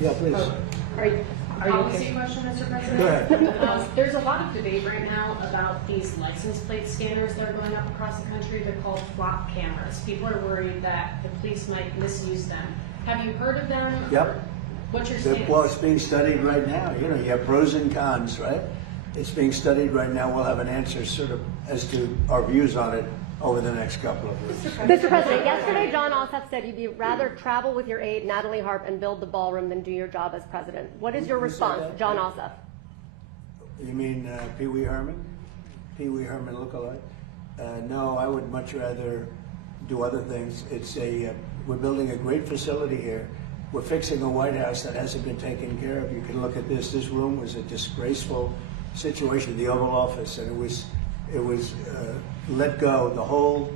Yeah, please. Are you Policy okay? question, Mr. President? Go ahead. There's a lot of debate right now about these license plate scanners that are going up across the country. They're called flop cameras. People are worried that the police might misuse them. Have you heard of them? Yep. What's your stance? Well, it's being studied right now. You know, you have pros and cons, right? It's being studied right now. We'll have an answer sort of as to our views on it over the next couple of weeks. Mr. President, yesterday John Ossoff said you'd rather travel with your aide, Natalie Harp, and build the ballroom than do your job as president. What is your Who said response, that? John Ossoff? You mean Pee Wee Herman? Pee Wee Herman lookalike? No, I would much rather do other things. We're building a great facility here. We're fixing a White House that hasn't been taken care of. You can look at this. This room was a disgraceful situation, the Oval Office, and it was let go. The whole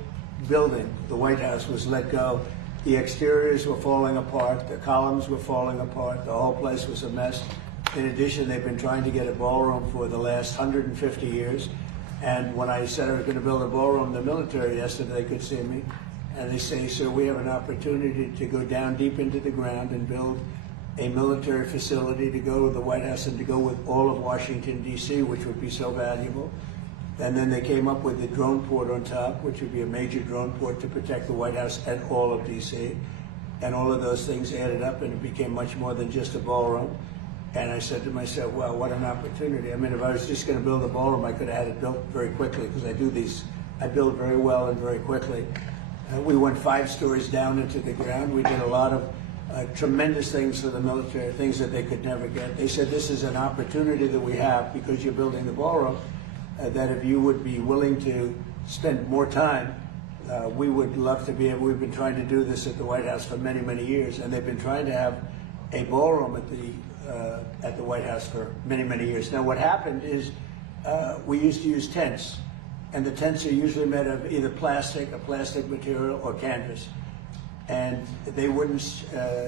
building, the White House, was let go. The exteriors were falling apart. The columns were falling apart. The whole place was a mess. In addition, they've been trying to get a ballroom for the last 150 years. And when I said I was going to build a ballroom, the military yesterday could see me. And they say, sir, we have an opportunity to go down deep into the ground and build a military facility to go to the White House and to go with all of Washington, D.C., which would be so valuable. And then they came up with the drone port on top, which would be a major drone port to protect the White House and all of D.C. And all of those things added up, and it became much more than just a ballroom. And I said to myself, well, what an opportunity. I mean, if I was just going to build a ballroom, I could have had it built very quickly, because I build very well and very quickly. We went 5 stories down into the ground. We did a lot of tremendous things for the military, things that they could never get. They said, this is an opportunity that we have because you're building the ballroom, that if you would be willing to spend more time, we would love to be able. We've been trying to do this at the White House for many, many years, and they've been trying to have a ballroom at the White House for many, many years. Now, what happened is we used to use tents, and the tents are usually made of either plastic, a plastic material, or canvas. And they wouldn't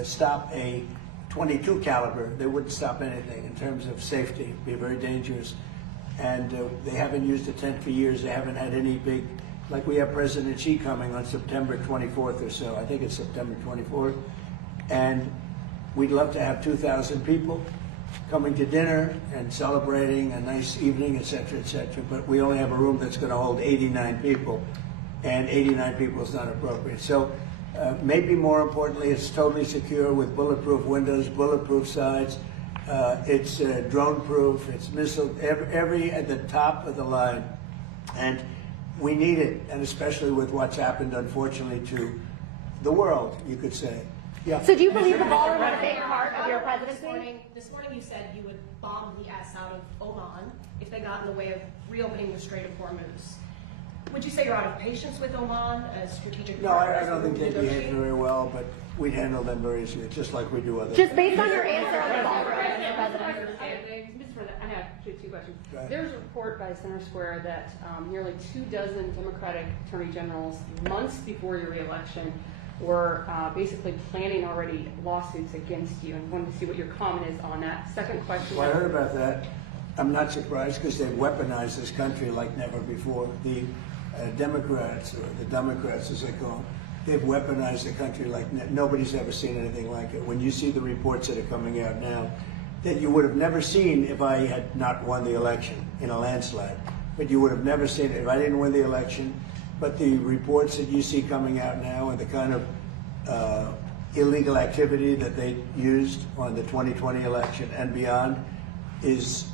stop a .22 caliber. They wouldn't stop anything in terms of safety. It'd be very dangerous. And they haven't used a tent for years. They haven't had any big, like we have President Xi coming on September 24th or so. I think it's September 24th. And we'd love to have 2,000 people coming to dinner and celebrating a nice evening, et cetera, but we only have a room that's going to hold 89 people, and 89 people is not appropriate. So maybe more importantly, it's totally secure with bulletproof windows, bulletproof sides. It's drone-proof, it's missile, every at the top of the line. And we need it, and especially with what's happened, unfortunately, to the world, you could say. Yeah. So do you believe the ballroom is a big part of your presidency? This morning you said you would bomb the S out of Oman if they got in the way of reopening the Strait of Hormuz. Would you say you're out of patience with Oman as strategic No, partners? I don't think they negotiate? behave very well, but we handle them very easily, just like we do others. Just based on your answer on the ballroom, Mr. President. Mr. President, I have two questions. Go ahead. There's a report by Center Square that nearly 24 Democratic attorney generals, months before your reelection, were basically planning already lawsuits against you, and wanted to see what your comment is on that. Second question. Well, I heard about that. I'm not surprised because they've weaponized this country like never before. The Democrats, or the Democrats as they call them, they've weaponized the country like nobody's ever seen anything like it. When you see the reports that are coming out now, that you would have never seen if I had not won the election in a landslide. But you would have never seen it if I didn't win the election. But the reports that you see coming out now and the kind of illegal activity that they used on the 2020 election and beyond is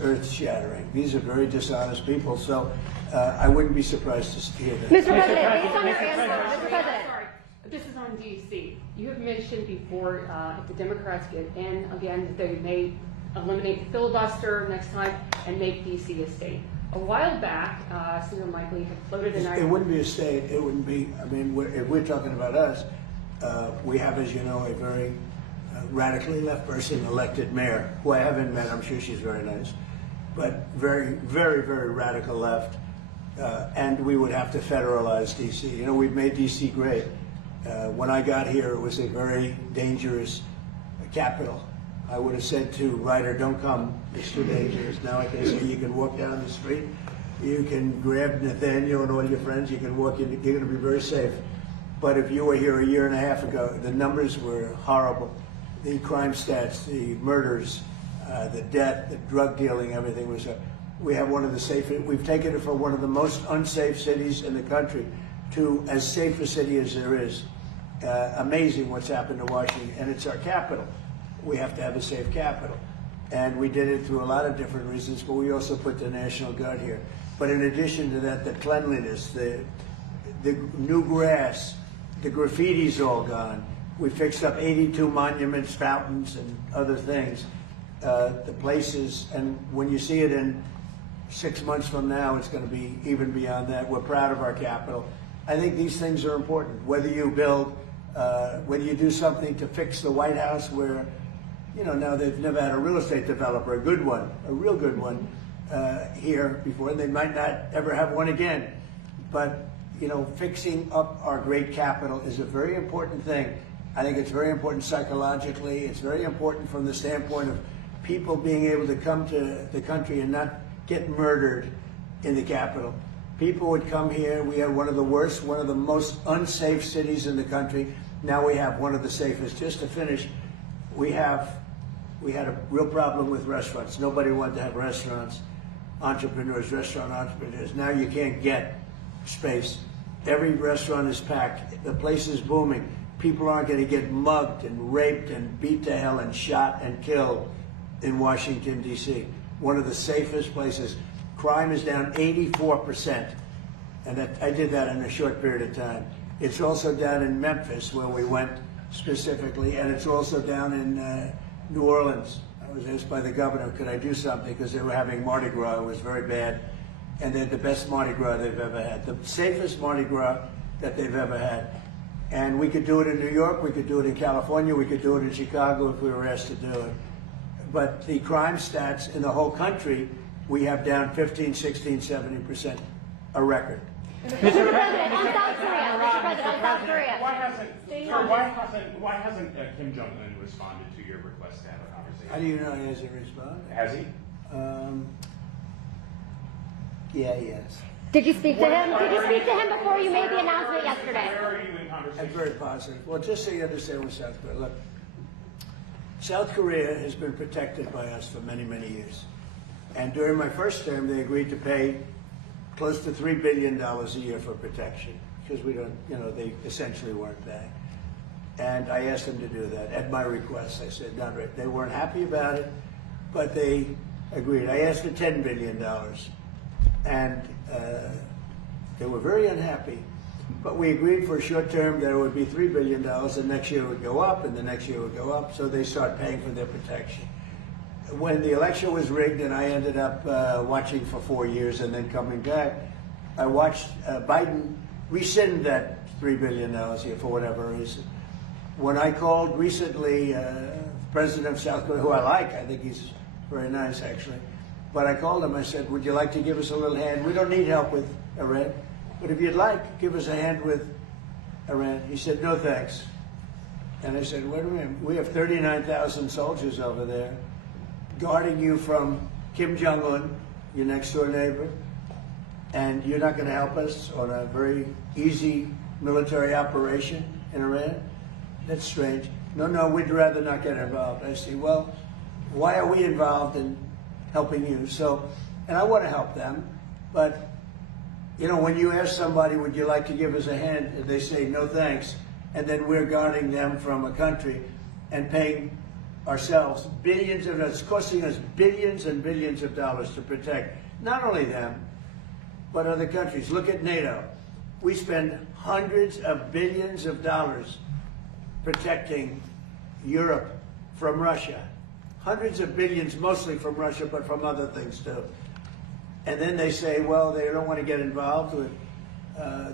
earth-shattering. These are very dishonest people, so I wouldn't be surprised to hear that. Mr. President, based on your answer, Mr. President. Sorry, this is on D.C. You have mentioned before if the Democrats get in again, that they may eliminate the filibuster next time and make D.C. a state. A while back, Senator Mike Lee had floated an idea. It wouldn't be a state. It wouldn't be. I mean, if we're talking about us, we have, as you know, a very radically left person elected mayor, who I haven't met. I'm sure she's very nice, but very, very, very radical left. And we would have to federalize D.C. You know, we've made D.C. great. When I got here, it was a very dangerous capital. I would have said to Ryder, don't come, it's too dangerous. Now I can say you can walk down the street, you can grab Nathaniel and all your friends, you can walk in, you're going to be very safe. But if you were here a year and a half ago, the numbers were horrible. the crime stats, the murders, the death, the drug dealing, everything was up. We have one of the safest, we've taken it from one of the most unsafe cities in the country to as safe a city as there is. Amazing what's happened to Washington, and it's our capital. We have to have a safe capital. And we did it through a lot of different reasons, but we also put the National Guard here. But in addition to that, the cleanliness, the new grass, the graffiti's all gone. We fixed up 82 monuments, fountains, and other things. The places, and when you see it in 6 months from now, it's going to be even beyond that. We're proud of our capital. I think these things are important. Whether you build, whether you do something to fix the White House, where, you know, now they've never had a real estate developer, a good one, a real good one, here before, and they might not ever have one again. But, you know, fixing up our great capital is a very important thing. I think it's very important psychologically. It's very important from the standpoint of people being able to come to the country and not get murdered in the capital. People would come here. We had one of the worst, one of the most unsafe cities in the country. Now we have one of the safest. Just to finish, we had a real problem with restaurants. Nobody wanted to have restaurants, restaurant entrepreneurs. Now you can't get space. Every restaurant is packed. The place is booming. People aren't going to get mugged and raped and beat to hell and shot and killed in Washington, D.C. One of the safest places. Crime is down 84%. And I did that in a short period of time. It's also down in Memphis, where we went specifically, and it's also down in New Orleans. I was asked by the governor, could I do something, because they were having Mardi Gras. It was very bad. And they're the best Mardi Gras they've ever had. The safest Mardi Gras that they've ever had. And we could do it in New York, we could do it in California, we could do it in Chicago if we were asked to do it. But the crime stats in the whole country, we have down 15, 16, 70%, a record. Mr. President, on South Korea, Mr. President, on South Korea. Why hasn't Kim Jong-un responded to your request to have a conversation? How do you know he hasn't responded? Has he? Yeah, he has. Did you speak to him? Did you speak to him before you made the announcement yesterday? Where are you in conversation? I'm very positive. Well, just so you understand with South Korea, look, South Korea has been protected by us for many, many years. And during my first term, they agreed to pay close to $3 billion a year for protection, because we don't, you know, they essentially weren't back. And I asked them to do that at my request. I said, not right. They weren't happy about it, but they agreed. I asked for $10 billion, and they were very unhappy. But we agreed for a short term that it would be $3 billion, and next year it would go up, and the next year it would go up, so they start paying for their protection. When the election was rigged and I ended up watching for 4 years and then coming back, I watched Biden rescind that $3 billion here for whatever reason. When I called recently President of South Korea, who I like, I think he's very nice actually, but I called him, I said, would you like to give us a little hand? We don't need help with Iran, but if you'd like, give us a hand with Iran. He said, no thanks. And I said, wait a minute, we have 39,000 soldiers over there guarding you from Kim Jong-un, your next door neighbor, and you're not going to help us on a very easy military operation in Iran? That's strange. No, we'd rather not get involved. I say, well, why are we involved in helping you? So, and I want to help them, but, you know, when you ask somebody, would you like to give us a hand, and they say, no thanks, and then we're guarding them from a country and paying ourselves billions of dollars, it's costing us billions and billions of dollars to protect not only them, but other countries. Look at NATO. We spend hundreds of billions of dollars protecting Europe from Russia. Hundreds of billions, mostly from Russia, but from other things too. And then they say, well, they don't want to get involved with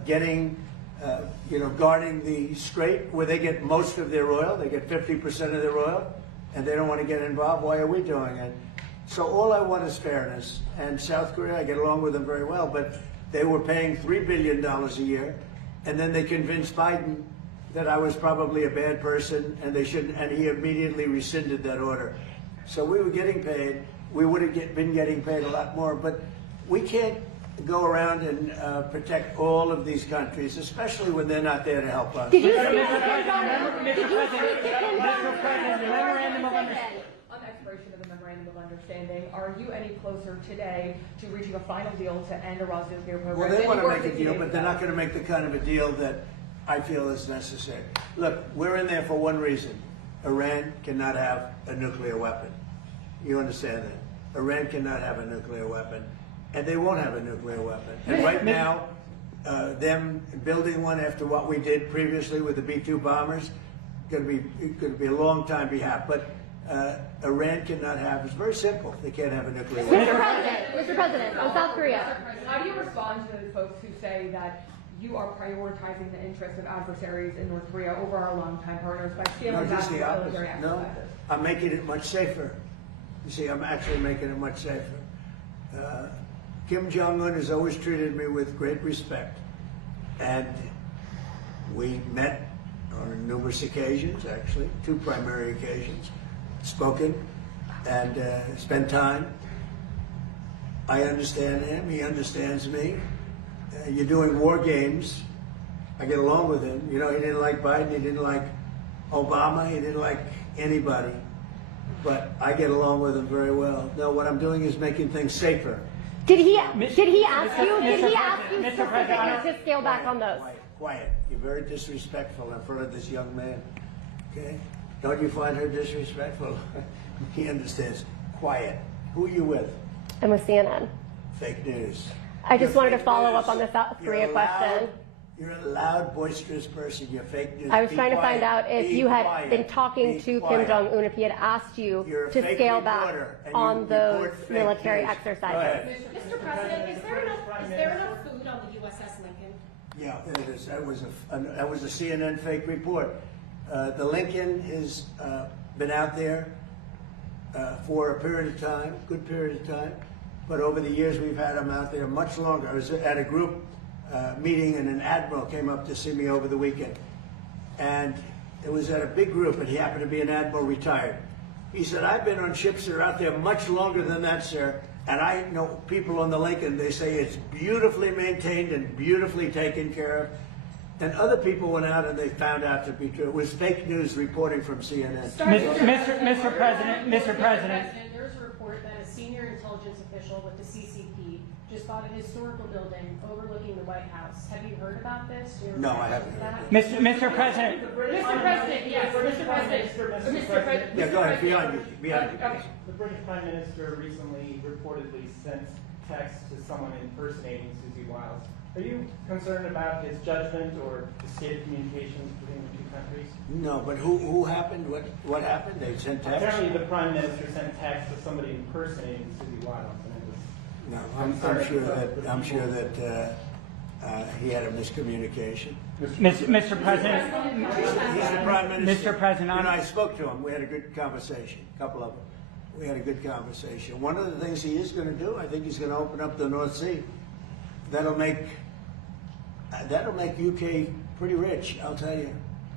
guarding the Strait, where they get most of their oil. They get 50% of their oil, and they don't want to get involved. Why are we doing it? So all I want is fairness. And South Korea, I get along with them very well, but they were paying $3 billion a year, and then they convinced Biden that I was probably a bad person, and they shouldn't, and he immediately rescinded that order. So we were getting paid. We would have been getting paid a lot more, but we can't go around and protect all of these countries, especially when they're not there to help us. Did you speak to Kim Jong-un? Did you speak to Kim Jong-un? expiration of the memorandum of understanding, are you any closer today to reaching a final deal to end Iran's nuclear program? Well, they than want you to were make a 60 deal, days but they're ago? not going to make the kind of a deal that I feel is necessary. Look, we're in there for one reason. Iran cannot have a nuclear weapon. You understand that? Iran cannot have a nuclear weapon, and they won't have a nuclear weapon. And right now, them building one after what we did previously with the B-2 bombers, going to be a long time behalf. But Iran cannot have. It's very simple. They can't have a nuclear weapon. Mr. President, on South Korea. How do you respond to the folks who say that you are prioritizing the interests of adversaries in North Korea over our longtime partners by No, scaling back just the military opposite. No, exercises? I'm making it much safer. You see, I'm actually making it much safer. Kim Jong-un has always treated me with great respect. And we met on numerous occasions, actually, 2 primary occasions, spoken and spent time. I understand him, he understands me. You're doing war games. I get along with him. You know, he didn't like Biden, he didn't like Obama, he didn't like anybody. But I get along with him very well. No, what I'm doing is making things safer. Did he ask you specifically President, to scale back on those? Quiet. You're very disrespectful in front of this young man. Okay? Don't you find her disrespectful? He understands. Quiet. Who are you with? I'm with CNN. Fake news. I just You're wanted to fake follow news. up on the South You're Korea a question. You're a loud, boisterous person. You're fake news. I was Be trying to quiet. find out if Be you had quiet. been talking Be to quiet. Kim Jong-un, if he had asked you You're a to fake scale back reporter, and you on those report fake military news. exercises. Go ahead. Mr. President, is there enough food on the USS Lincoln? Yeah, it is. That was a CNN fake report. The Lincoln has been out there for a period of time, good period of time. But over the years, we've had them out there much longer. I was at a group meeting, and an admiral came up to see me over the weekend. And it was at a big group, and he happened to be an admiral retired. He said, I've been on ships that are out there much longer than that, sir. And I know people on the Lincoln, they say it's beautifully maintained and beautifully taken care of. And other people went out and they found out to be true. It was fake news reporting from CNN. Mr. President, There's a report that a senior intelligence official with the CCP just bought a historical building overlooking the White House. Have you heard about this? Do you have No, I reaction haven't to heard that? Mr. President, Mr. President, yes, Mr. President. Yeah, go ahead, behind you, behind you. Okay. The British Prime Minister recently reportedly sent text to someone impersonating Susie Wiles. Are you concerned about his judgment or the state of communications between the 2 countries? No, but who happened? What happened? They sent text? Apparently the Prime Minister sent text to somebody impersonating Susie Wiles, and it was... No, I'm sure that he had a miscommunication. Mr. President, He's the Prime Minister. Mr. President, You know, I spoke to him. We had a good conversation, a couple of them. We had a good conversation. One of the things he is going to do, I think he's going to open up the North Sea. That'll make UK pretty rich, I'll tell you.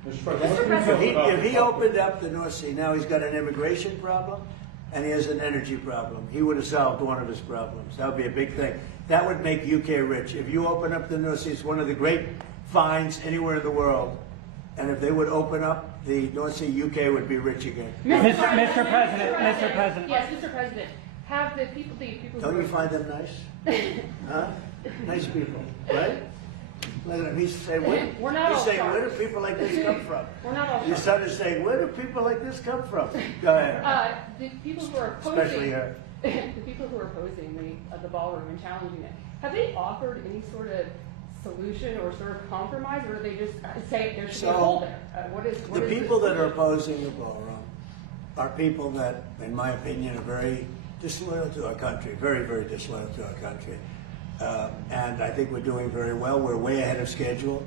If he opened up the North Sea, now he's got an immigration problem and he has an energy problem. He would have solved one of his problems. That would be a big thing. That would make UK rich. If you open up the North Sea, it's one of the great finds anywhere in the world. And if they would open up the North Sea, UK would be rich again. Mr. President. Yes, Mr. President. Have the people Don't you find them nice? Huh? Nice people, right? Look at him. He's saying, We're not all where do sharks. people like this come from? We're not all Your sharks. son is saying, where do people like this come from? Go ahead. The people who are Especially opposing, her. the people who are opposing the ballroom and challenging it, have they offered any sort of solution or sort of compromise, or do they just say there should be a hole there? What is The people that are opposing the ballroom are people that, in my opinion, are very disloyal to our country, very, very disloyal to our country. And I think we're doing very well. We're way ahead of schedule.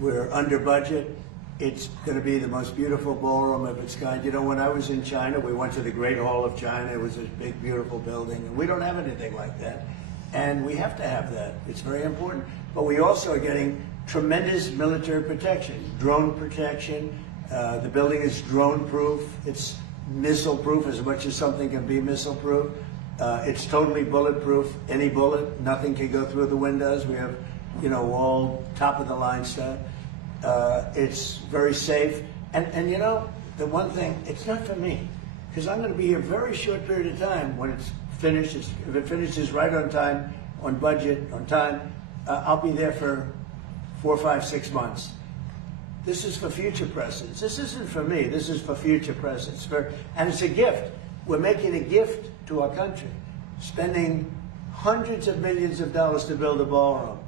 We're under budget. It's going to be the most beautiful ballroom of its kind. You know, when I was in China, we went to the Great Hall of China. It was a big, beautiful building. And we don't have anything like that. And we have to have that. It's very important. But we also are getting tremendous military protection, drone protection. The building is drone-proof. It's missile-proof as much as something can be missile-proof. It's totally bulletproof. Any bullet, nothing can go through the windows. We have, you know, all top-of-the-line stuff. It's very safe. And you know, the one thing, it's not for me. because I'm going to be here a very short period of time. When it's finished, if it finishes right on time, on budget, on time, I'll be there for 4, 5, 6 months. This is for future presidents. This isn't for me. This is for future presidents. And it's a gift. We're making a gift to our country, spending hundreds of millions of dollars to build a ballroom.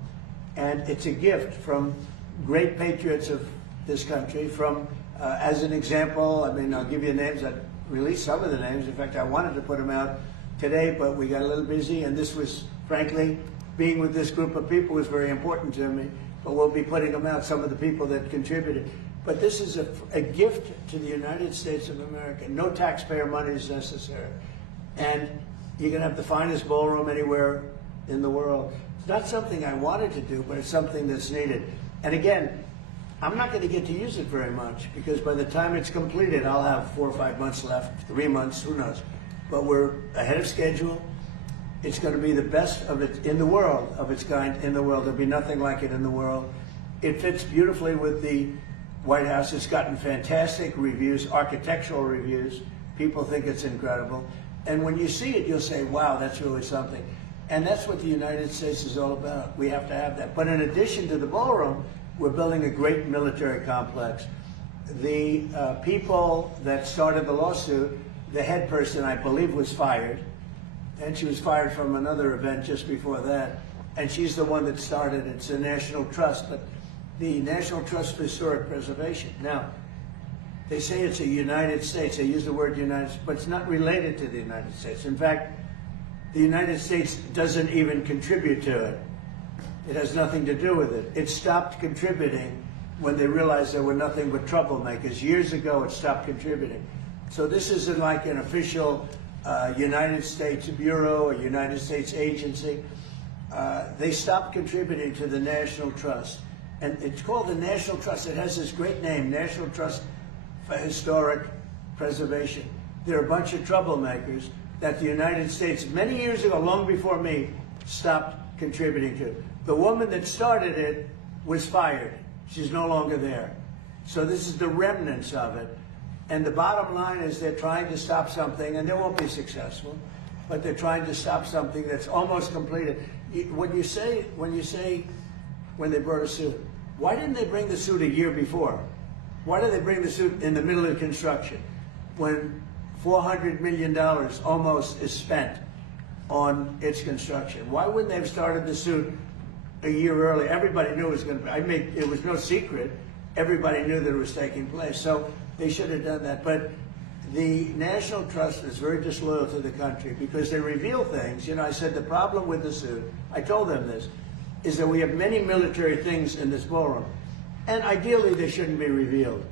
And it's a gift from great patriots of this country. From, as an example, I mean, I'll give you names. I released some of the names. In fact, I wanted to put them out today, but we got a little busy. And this was, frankly, being with this group of people was very important to me. But we'll be putting them out, some of the people that contributed. But this is a gift to the United States of America. No taxpayer money is necessary. And you're going to have the finest ballroom anywhere in the world. It's not something I wanted to do, but it's something that's needed. And again, I'm not going to get to use it very much, because by the time it's completed, I'll have 4 or 5 months left, 3 months, who knows. But we're ahead of schedule. It's going to be the best of it in the world, of its kind in the world. There'll be nothing like it in the world. It fits beautifully with the White House. It's gotten fantastic reviews, architectural reviews. People think it's incredible. And when you see it, you'll say, wow, that's really something. And that's what the United States is all about. We have to have that. But in addition to the ballroom, we're building a great military complex. The people that started the lawsuit, the head person, I believe, was fired. And she was fired from another event just before that. And she's the one that started. It's a National Trust, but the National Trust for Historic Preservation. Now, they say it's a United States. They use the word United States, but it's not related to the United States. In fact, the United States doesn't even contribute to it. It has nothing to do with it. It stopped contributing when they realized there were nothing but troublemakers. Years ago, it stopped contributing. So this isn't like an official United States Bureau or United States agency. They stopped contributing to the National Trust. And it's called the National Trust. It has this great name, National Trust for Historic Preservation. They're a bunch of troublemakers that the United States, many years ago, long before me, stopped contributing to. The woman that started it was fired. She's no longer there. So this is the remnants of it. And the bottom line is they're trying to stop something, and they won't be successful, but they're trying to stop something that's almost completed. When they brought a suit, why didn't they bring the suit a year before? Why did they bring the suit in the middle of construction when $400 million almost is spent on its construction? Why wouldn't they have started the suit a year early? Everybody knew it was going to be. It was no secret. Everybody knew that it was taking place. So they should have done that. But the National Trust is very disloyal to the country because they reveal things. You know, I said the problem with the suit, I told them this, is that we have many military things in this ballroom. And ideally, they shouldn't be revealed.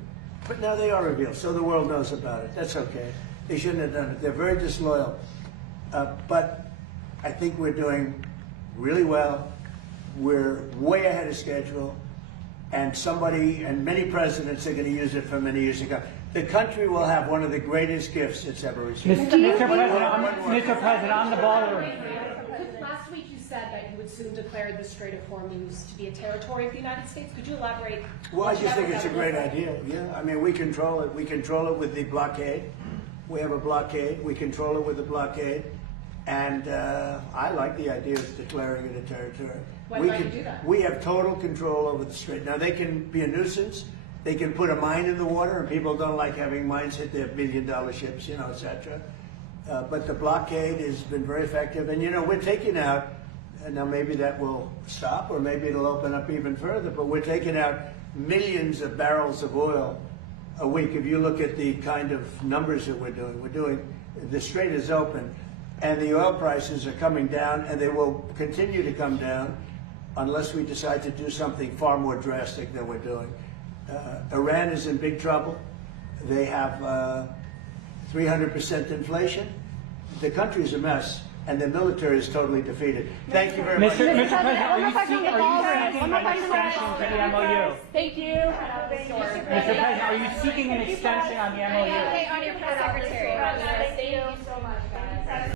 But now they are revealed, so the world knows about it. That's okay. They shouldn't have done it. They're very disloyal. But I think we're doing really well. We're way ahead of schedule. And many presidents are going to use it for many years to come. The country will have one of the greatest gifts it's ever received. Mr. President, on the ballroom. Last week you said that you would soon declare the Strait of Hormuz to be a territory of the United States. Could you elaborate? Well, I just think it's a great idea. Yeah, I mean, we control it. We control it with the blockade. We have a blockade. We control it with the blockade. And I like the idea of declaring it a territory. Why might you do that? We have total control over the strait. Now, they can be a nuisance. They can put a mine in the water, and people don't like having mines hit their billion-dollar ships, you know, et cetera. But the blockade has been very effective. And, you know, we're taking out, and now maybe that will stop, or maybe it'll open up even further, but we're taking out millions of barrels of oil a week. If you look at the kind of numbers that we're doing, the strait is open, and the oil prices are coming down, and they will continue to come down unless we decide to do something far more drastic than we're doing. Iran is in big trouble. They have 300% inflation. The country's a mess, and the military is totally defeated. Thank you very much. Mr. President, are you seeking an extension to the MOU? Thank you. Mr. President, are you seeking an extension on the MOU? On your press secretary. Thank you so much, guys.